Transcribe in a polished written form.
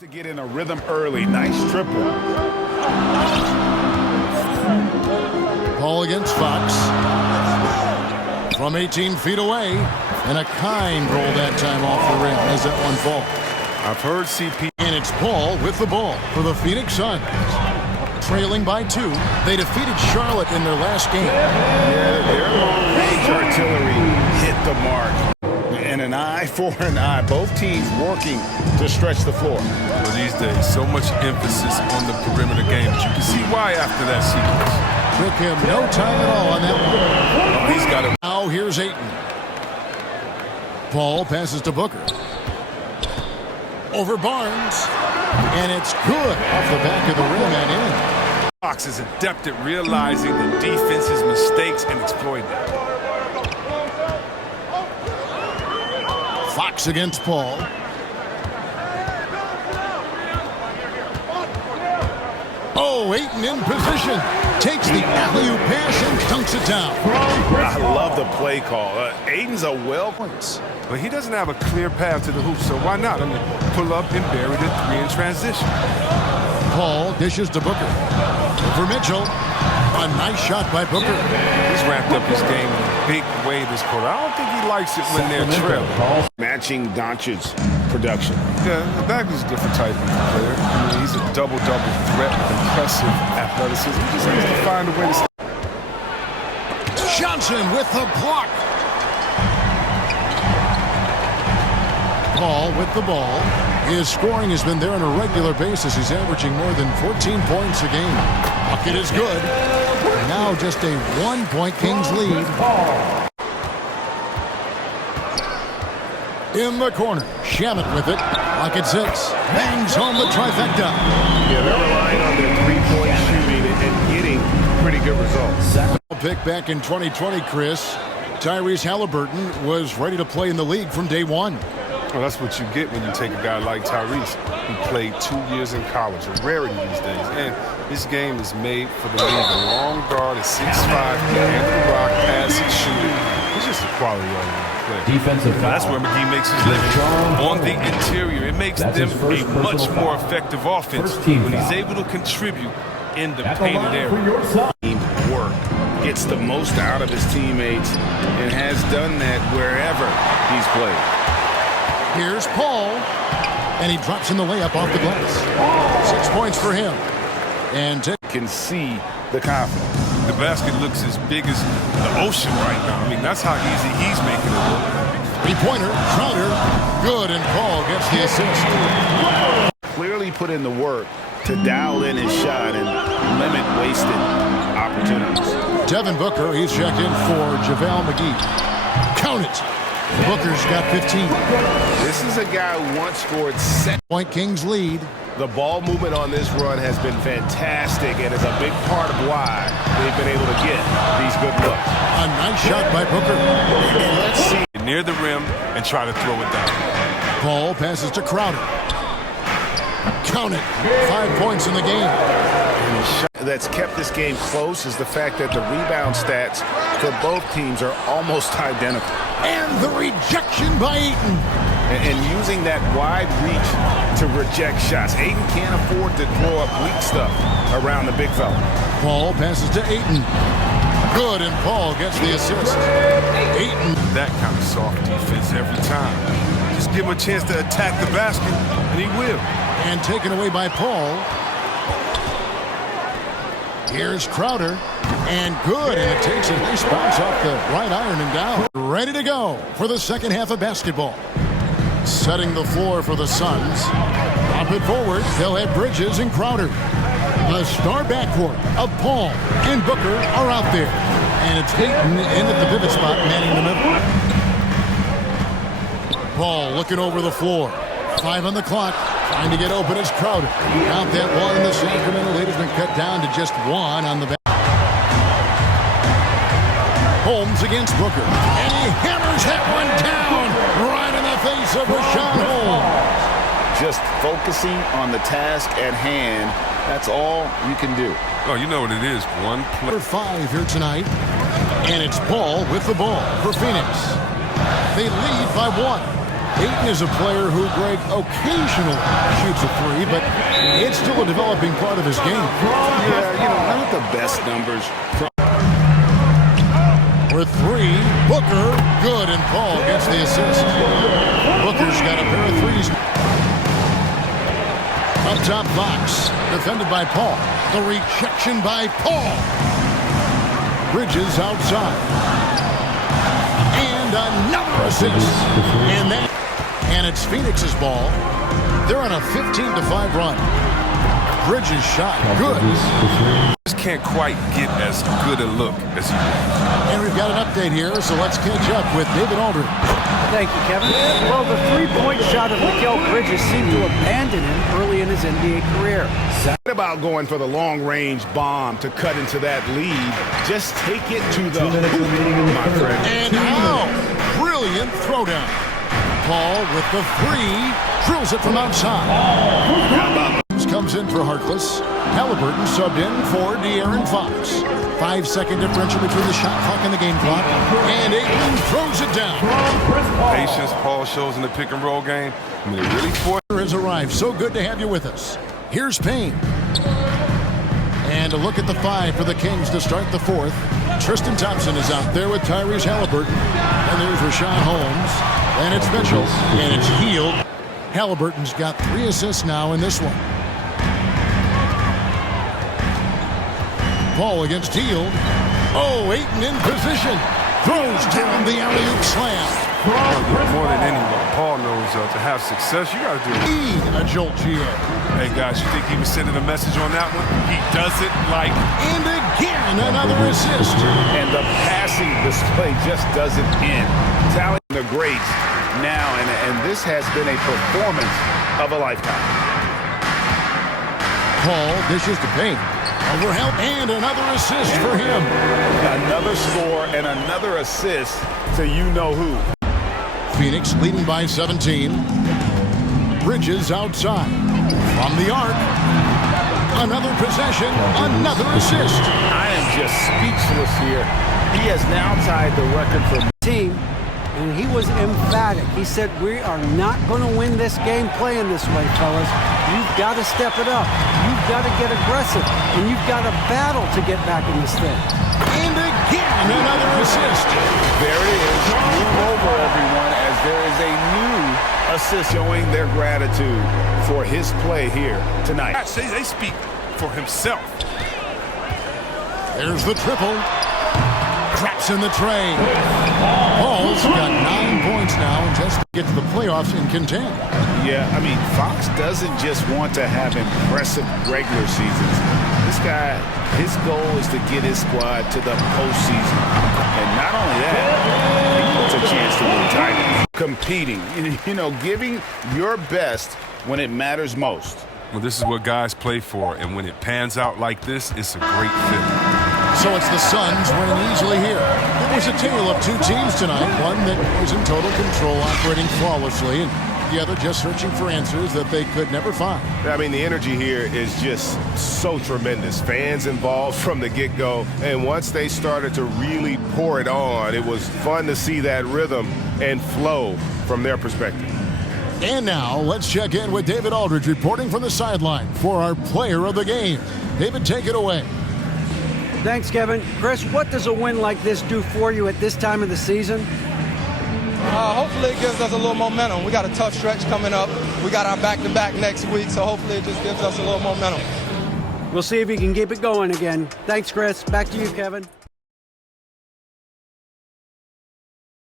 To get in a rhythm early. Nice triple. Ball against Fox. From 18 feet away. And a kind roll that time off the rim as that one falls. I've heard CP. And it's Paul with the ball for the Phoenix Suns. Trailing by 2. They defeated Charlotte in their last game. Yeah, their long-range artillery hit the mark. And an eye for an eye. Both teams working to stretch the floor. Well, these days, so much emphasis on the perimeter game. But you can see why after that sequence. Took him no time at all on that one. Oh, he's got it. Now here's Ayton. Paul passes to Booker. Over Barnes. And it's good off the back of the rim and in. Fox is adept at realizing the defense's mistakes and exploiting them. Fox against Paul. Oh, Ayton in position. Takes the alley-oop pass and dunks it down. I love the play call. Ayton's a points. But he doesn't have a clear path to the hoop, so why not? I mean, pull up and bury the three in transition. Paul dishes to Booker. For Mitchell. A nice shot by Booker. He's ramped up his game in a big way this quarter. I don't think he likes it when they're trailing. Matching Doncic's production. Yeah, Bagley's a different type of player. I mean, he's a double-double threat with impressive athleticism. He just needs to find a way to stay. Johnson with the block. Paul with the ball. His scoring has been there on a regular basis. He's averaging more than 14 points a game. Bucket is good. Now just a 1-point Kings lead. In the corner. Shamet with it. Bucket 6. Bangs home the trifecta. Yeah, they're relying on their three-point shooting and getting pretty good results. Pick back in 2020, Chris. Tyrese Halliburton was ready to play in the league from day one. Well, that's what you get when you take a guy like Tyrese, who played 2 years in college, a rarity these days. And this game is made for the league. A long guard at 6'5", can handle the rock, pass and shoot it. He's just a quality all-around player. Defensive foul. That's where McGee makes his living. On the interior, it makes them a much more effective offense when he's able to contribute in the painted area. Work. Gets the most out of his teammates and has done that wherever he's played. Here's Paul, and he drops in the layup off the glass. 6 points for him. And Can see the confidence. The basket looks as big as the ocean right now. I mean, that's how easy he's making it look. three-pointer, Crowder, good, and Paul gets the assist. Clearly put in the work to dial in his shot and limit wasted opportunities. Devin Booker, he's checked in for JaVale McGee. Count it. Booker's got 15. This is a guy who once scored 7-point Kings lead. The ball movement on this run has been fantastic and is a big part of why they've been able to get these good looks. A nice shot by Booker. Let's see. Near the rim and try to throw it down. Paul passes to Crowder. Count it. 5 points in the game. That's kept this game close is the fact that the rebound stats for both teams are almost identical. And the rejection by Ayton. And using that wide reach to reject shots. Ayton can't afford to throw up weak stuff around the big fella. Paul passes to Ayton. Good, and Paul gets the assist. Ayton. That kind of soft defense every time. Just give him a chance to attack the basket, and he will. And taken away by Paul. Here's Crowder. And good, and it takes a nice bounce off the right iron and down. Ready to go for the second half of basketball. Setting the floor for the Suns. Pop it forward. They'll have Bridges and Crowder. The star backcourt of Paul and Booker are out there. And it's Ayton in at the pivot spot, manning the middle. Paul looking over the floor. 5 on the clock. Trying to get open is Crowder. Count that one. The Sacramento lead has been cut down to just 1 on the back. Holmes against Booker. And he hammers that one down right in the face of Rashawn Holmes. Just focusing on the task at hand. That's all you can do. Oh, you know what it is. One play. Number 5 here tonight. And it's Paul with the ball for Phoenix. They lead by 1. Ayton is a player who, Greg, occasionally shoots a three, but it's still a developing part of his game. Yeah, not the best numbers. For three, Booker, good, and Paul gets the assist. Booker's got a pair of threes. Up top, Fox, defended by Paul. The rejection by Paul. Bridges outside. And another assist. And it's Phoenix's ball. They're on a 15-5 run. Bridges shot, good. Just can't quite get as good a look as you want. And we've got an update here, so let's catch up with David Aldridge. Thank you, Kevin. Well, the three-point shot of Mikal Bridges seemed to abandon him early in his NBA career. What about going for the long-range bomb to cut into that lead? Just take it to the hoop, my friend. And now, brilliant throwdown. Paul with the three, drills it from outside. Comes in for Harkless. Halliburton subbed in for De'Aaron Fox. 5-second differential between the shot clock and the game clock. And Ayton throws it down. Patience Paul shows in the pick-and-roll game. I mean, it really forced. Has arrived. So good to have you with us. Here's Payne. And a look at the five for the Kings to start the fourth. Tristan Thompson is out there with Tyrese Halliburton. And there's Rashawn Holmes. And it's Mitchell. And it's Hield. Halliburton's got 3 assists now in this one. Paul against Hield. Oh, Ayton in position. Throws down the alley-oop slam. More than anyone, Paul knows to have success, you got to do it. A jolt GA. Hey, guys, you think he was sending a message on that one? He does it like... And again, another assist. And the passing display just doesn't end. Tallying the greats now, and this has been a performance of a lifetime. Paul dishes to Payne. Overhelp and another assist for him. Another score and another assist to you-know-who. Phoenix leading by 17. Bridges outside. From the arc. Another possession. Another assist. I am just speechless here. He has now tied the record for team, and he was emphatic. He said, we are not going to win this game playing this way, fellas. You've got to step it up. You've got to get aggressive, and you've got to battle to get back in this thing. And again, another assist. There it is. Move over, everyone, as there is a new assist showing their gratitude for his play here tonight. They speak for himself. There's the triple. Traps in the tray. Paul's got 9 points now and just to get to the playoffs and contend. Yeah, I mean, Fox doesn't just want to have impressive regular seasons. This guy, his goal is to get his squad to the postseason. And not only that, he wants a chance to win titles. Competing, giving your best when it matters most. Well, this is what guys play for, and when it pans out like this, it's a great fit. So it's the Suns winning easily here. It was a tale of 2 teams tonight. One that was in total control, operating flawlessly, and the other just searching for answers that they could never find. I mean, the energy here is just so tremendous. Fans involved from the get-go, and once they started to really pour it on, it was fun to see that rhythm and flow from their perspective. And now, let's check in with David Aldridge reporting from the sideline for our player of the game. David, take it away. Thanks, Kevin. Chris, what does a win like this do for you at this time of the season? Hopefully it gives us a little momentum. We got a tough stretch coming up. We got our back-to-back next week, so hopefully it just gives us a little momentum. We'll see if we can keep it going again. Thanks, Chris. Back to you, Kevin.